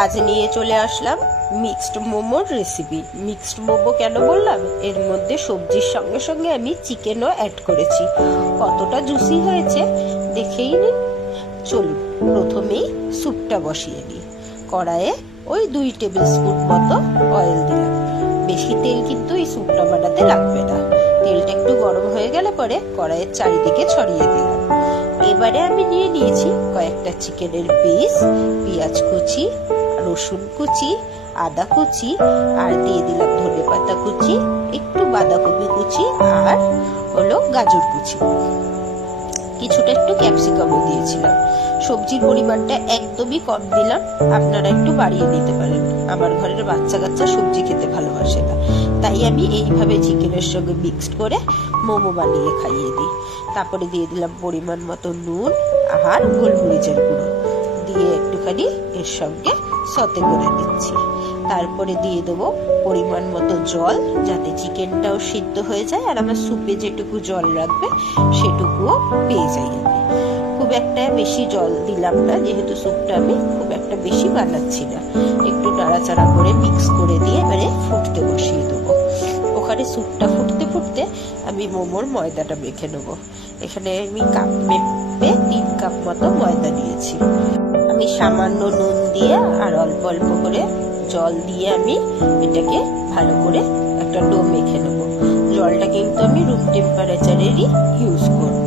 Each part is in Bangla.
আজ নিয়ে চলে আসলাম মিক্সড মোমোর রেসিপি মিক্সড মোমো কেন বললাম? এর মধ্যে সবজির সঙ্গে সঙ্গে আমি চিকেনও অ্যাড করেছি। কতটা জুসি হয়েছে দেখেই নিন। চলুন, প্রথমেই স্যুপটা বসিয়ে নিই কড়াইয়ে ওই দুই টেবিল স্পুন মতো অয়েল দিলাম। বেশি তেল কিন্তু এই স্যুপটা বানাতে লাগবে না। তেলটা একটু গরম হয়ে গেলে পরে কড়াইয়ের চারিদিকে ছড়িয়ে দিলাম। এবারে আমি নিয়ে নিয়েছি কয়েকটা চিকেনের পিস, পেঁয়াজ কুচি, রসুন কুচি, আদা কুচি, আর দিয়ে দিলাম ধনে পাতা কুচি, একটু বাঁধাকপি কুচি, আর হলো গাজর কুচি। কিছুটা একটু ক্যাপসিকামও দিয়েছিলাম। সবজির পরিমাণটা একদমই কম দিলাম, আপনারা একটু বাড়িয়ে নিতে পারেন। আমার ঘরের বাচ্চা কাচ্চা সবজি খেতে ভালোবাসে না। তাই আমি এইভাবে চিকেনের সঙ্গে মিক্সড করে মোমো বানিয়ে খাইয়ে দিই। তারপরে দিয়ে দিলাম পরিমাণ মতো নুন আর গোলমরিচের গুঁড়ো। দিয়ে একটুখানি এর সঙ্গে সতে করে দিচ্ছি তারপরে দিয়ে দেবো পরিমাণ মতো জল, যাতে চিকেনটাও সিদ্ধ হয়ে যায় আর আমার স্যুপে যেটুকু জল রাখবে সেটুকুও পেয়ে যাই আমি। খুব একটা বেশি জল দিলাম না, যেহেতু স্যুপটা আমি খুব একটা বেশি বানাচ্ছি না। একটু নাড়াচাড়া করে মিক্স করে দিয়ে এবারে ফুটতে বসিয়ে দেবো। ওখানে স্যুপটা ফুটতে ফুটতে আমি মোমোর ময়দাটা মেখে নেব। এখানে আমি কাপ মেপে তিন কাপ মতো ময়দা নিয়েছি। আমি সামান্য নুন দিয়ে আর অল্প অল্প করে জল দিয়ে আমি এটাকে ভালো করে একটা ডো মেখে নেব। জলটা কিন্তু আমি রুম টেম্পারেচারেরই ইউজ করব।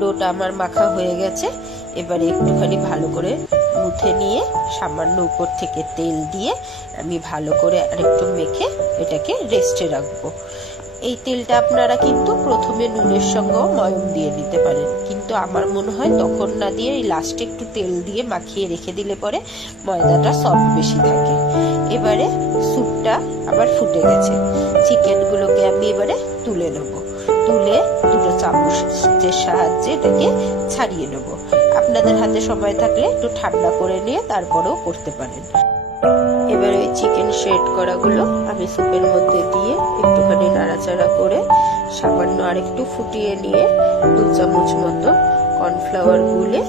ডোটা আমার মাখা হয়ে গেছে। এবারে একটুখানি ভালো করে মুথে নিয়ে সামান্য উপর থেকে তেল দিয়ে আমি ভালো করে আরেকটু মেখে এটাকে রেস্টে রাখব। এই তেলটা আপনারা কিন্তু প্রথমে নুনের সঙ্গেও ময়ম দিয়ে নিতে পারেন। কিন্তু আমার মনে হয় তখন না দিয়ে এই লাস্টে একটু তেল দিয়ে মাখিয়ে রেখে দিলে পরে ময়দাটা সফট বেশি থাকে। এবারে স্যুপটা আবার ফুটে গেছে। চিকেনগুলোকে আমি এবারে তুলে নেব। তুলে দুটো চামচের সাহায্যে এটাকে ছাড়িয়ে নেব। আপনাদের হাতে সময় থাকলে একটু ঠান্ডা করে নিয়ে তারপরেও করতে পারেন। এবার ওই চিকেন শেড করাগুলো আমি স্যুপের মধ্যে দিয়ে একটুখানি নাড়াচাড়া করে সামান্য আরেকটু ফুটিয়ে নিয়ে দু চামচ মতো কর্নফ্লাওয়ার গুলে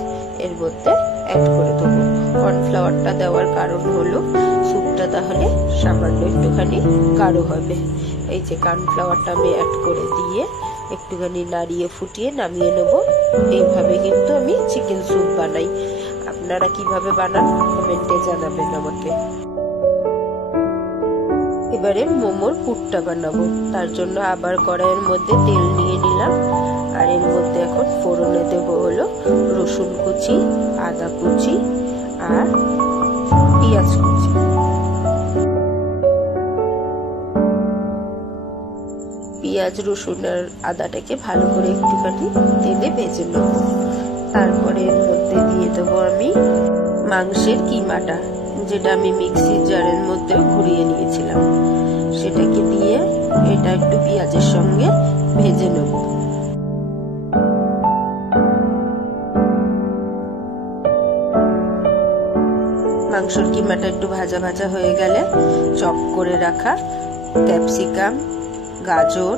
এর মধ্যে অ্যাড করে দেবো। কর্নফ্লাওয়ারটা দেওয়ার কারণ হলো স্যুপটা তাহলে সামান্য একটুখানি গাঢ় হবে। এই যে কর্নফ্লাওয়ারটা আমি অ্যাড করে দিয়ে একটুখানি নাড়িয়ে ফুটিয়ে নামিয়ে নেব। এইভাবে কিন্তু আমি চিকেন স্যুপ বানাই। আপনারা কীভাবে বানান, কমেন্টে জানাবেন আমাকে। এবারে মোমোর পুরটা বানাবো। তার জন্য আবার কড়াইয়ের মধ্যে তেল নিয়ে নিলাম। আর এর মধ্যে এখন ফোড়নে দেবো হলো রসুন কুচি, আদা কুচি আর পেঁয়াজ কুচি। পেঁয়াজ, রসুন আর আদাটাকে ভালো করে একটুখানি তেলে ভেজে নেব। তারপরে এর মধ্যে দিয়ে দেবো আমি মাংসের কিমাটা, যেটা আমি মিক্সির জারের মধ্যে ঘুরিয়ে নিয়েছিলাম। সেটাকে দিয়ে এটা একটু পেঁয়াজের সঙ্গে ভেজে নেব। মাংসর কিমাটা একটু ভাজা ভাজা হয়ে গেলে চপ করে রাখা ক্যাপসিকাম গাজর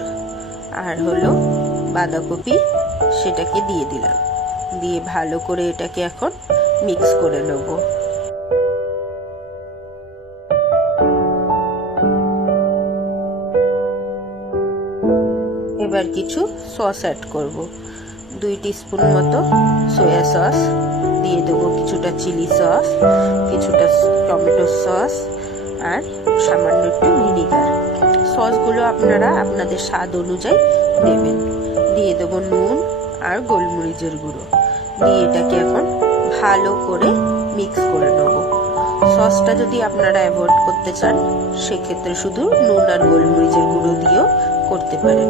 আর হলো বাঁধাকপি, সেটাকে দিয়ে দিলাম। দিয়ে ভালো করে এটাকে এখন মিক্স করে নেব। এবার কিছু সস অ্যাড করব। দুই স্পুন মতো সয়া সস দিয়ে দেবো কিছুটা চিলি সস কিছুটা টমেটো সস আর সামান্য একটু ভিনিগার সসগুলো আপনারা আপনাদের স্বাদ অনুযায়ী দেবেন। দিয়ে দেবো নুন আর গোলমরিচের গুঁড়ো। দিয়ে এটাকে এখন ভালো করে মিক্স করে নেব। সসটা যদি আপনারা অ্যাভয়েড করতে চান, সেক্ষেত্রে শুধু নুন আর গোলমরিচের গুঁড়ো দিয়েও করতে পারেন।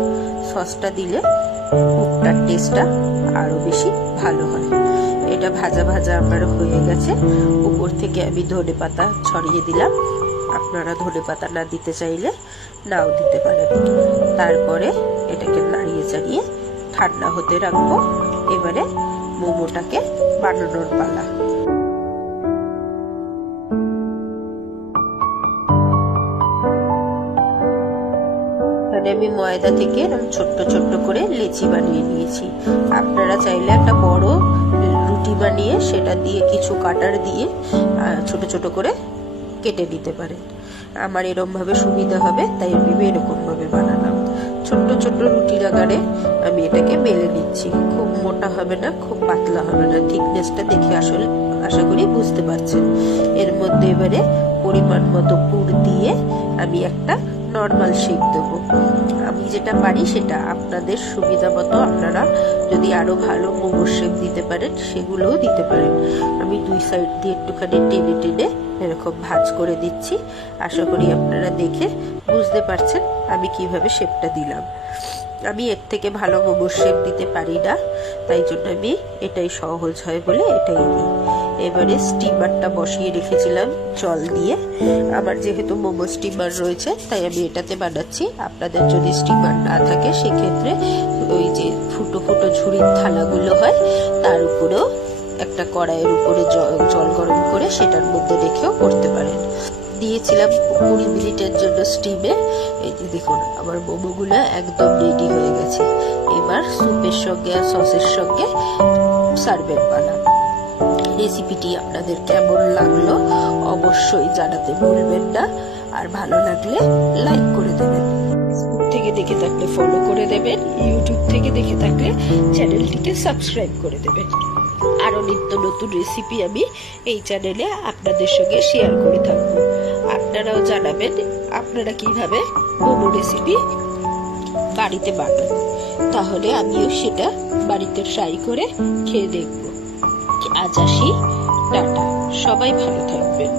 সসটা দিলে কুকটার টেস্টটা আরও বেশি ভালো হয়। এটা ভাজা ভাজা আমার হয়ে গেছে। উপর থেকে আমি ধনে পাতা ছড়িয়ে দিলাম। আপনারা ধনে পাতা না দিতে চাইলে নাও দিতে পারেন। তারপরে এটাকে নাড়িয়ে চাড়িয়ে ঠান্ডা হতে রাখব। এবারে মোমোটাকে বানানোর পালা। আমি ময়দা থেকে ছোট্ট ছোট্ট করে লেচি বানিয়ে নিয়েছি। আপনারা চাইলে একটা বড় রুটি বানিয়ে সেটা দিয়ে কিছু কাটার দিয়ে ছোট ছোট করে কেটে নিতে পারেন আমার এরকম ভাবে সুবিধা হবে, তাই আমি এরকম ভাবে বানালাম। ছোট্ট ছোট্ট রুটির আকারে আমি এটাকে বেলে নিচ্ছি। খুব মোটা হবে না, খুব পাতলা হবে না। থিকনেসটা দেখে আসলে আশা করি বুঝতে পারছেন। এর মধ্যে এবারে পরিমাণ মতো পুর দিয়ে আমি একটা নর্মাল শেপ দেবো। আমি যেটা পারি সেটা আপনাদের সুবিধা মতো আপনারা যদি আরও ভালো মোমোর শেপ দিতে পারেন, সেগুলোও দিতে পারেন। আমি সাইড দিয়ে একটুখানি টেনে টেনে এরকম ভাঁজ করে দিচ্ছি। আশা করি আপনারা দেখে বুঝতে পারছেন আমি কীভাবে শেপটা দিলাম। আমি এর থেকে ভালো মোমোর শেপ দিতে পারি না, তাই জন্য আমি এটাই সহজ হয় বলে এটাই দিই। এবারে স্টিমারটা বসিয়ে রেখেছিলাম জল দিয়ে। আমার যেহেতু মোমো স্টিমার রয়েছে, তাই আমি এটাতে বানাচ্ছি। আপনাদের যদি স্টিমার না থাকে, সেক্ষেত্রে ওই যে ফুটো ফুটো ঝুড়ির থালাগুলো হয়, তার উপরেও একটা কড়াইয়ের উপরে জল গরম করে সেটার মধ্যে রেখেও করতে পারেন। দিয়েছিলাম কুড়ি মিনিটের জন্য স্টিমে দেখুন, আমার মোমোগুলো একদম রেডি হয়ে গেছে। এবার স্যুপের সঙ্গে আর সসের সঙ্গে সার্ভের পালা রেসিপিটি আপনাদের কেমন লাগল অবশ্যই জানাতে ভুলবেন না। আর ভালো লাগলে লাইক করে দেবেন। ফেসবুক থেকে দেখে থাকলে ফলো করে দেবেন। ইউটিউব থেকে দেখে থাকলে চ্যানেলটিকে সাবস্ক্রাইব করে দেবেন। আরও নিত্য নতুন রেসিপি আমি এই চ্যানেলে আপনাদের সঙ্গে শেয়ার করে থাকব। আপনারাও জানাবেন আপনারা কীভাবে মোমো রেসিপি বাড়িতে বানান। তাহলে আমিও সেটা বাড়িতে ট্রাই করে খেয়ে দেখব। আজ আসি, টাটা। সবাই ভালো থাকবেন।